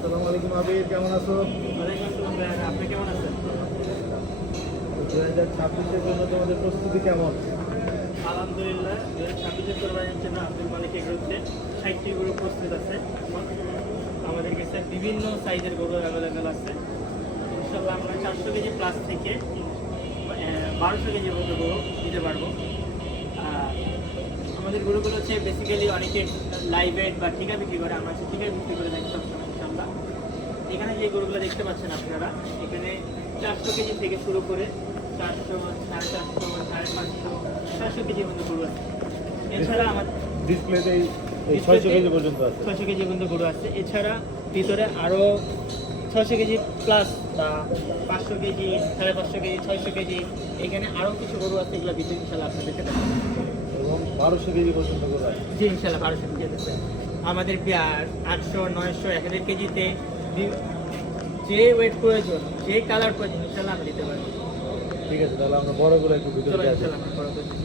আসসালামু আলাইকুম আবির, কেমন আছো? ওয়ালাইকুম আসসালাম ভাই, আপনি কেমন আছেন? 2026-এর জন্য তোমাদের প্রস্তুতি কেমন? আলহামদুলিল্লাহ 2026 কোরবানির জন্য আব্দুল মালিক এগ্রোতে 60টি গরু প্রস্তুত আছে। এখন আমাদের কাছে বিভিন্ন সাইজের গরু অ্যাভেলেবেল আছে। ইনশাল্লাহ আমরা 400 কেজি প্লাস থেকে 1200 কেজি পর্যন্ত গরু দিতে পারবো। আর আমাদের গরুগুলো হচ্ছে বেসিক্যালি অনেকে লাইভ ওয়েট বা ঠিকা বিক্রি করে, আমরা হচ্ছে ঠিকায় বিক্রি করে থাকি সবসময় ইনশাল্লাহ। এখানে যে গরুগুলো দেখতে পাচ্ছেন আপনারা, এখানে 400 কেজি থেকে শুরু করে 400, 450, 550, 600 কেজি পর্যন্ত গরু আছে। এছাড়া আমাদের ডিসপ্লেতে এই 600 কেজি পর্যন্ত আছে। 600 কেজি পর্যন্ত গরু আছে। এছাড়া ভিতরে আরও 600 কেজি প্লাস বা 500 কেজি, 550 কেজি, 600 কেজি, এখানে আরও কিছু গরু আছে, এগুলো ভিতরে ইনশাল্লাহ আপনাদের দেখতে পাচ্ছেন। এবং 1200 কেজি পর্যন্ত করে আছে। জি ইনশাল্লাহ 1200 কেজি আছে। আমাদের 800, 900, 1000 কেজিতে যে ওয়েট প্রয়োজন, যে কালার প্রয়োজন ইনশাল্লাহ আমরা দিতে পারবো। ঠিক আছে, তাহলে আমরা বড়গুলো একটু ভিতরে চলো যাই। ইনশাল্লাহ আমরা বড় করে দিচ্ছি।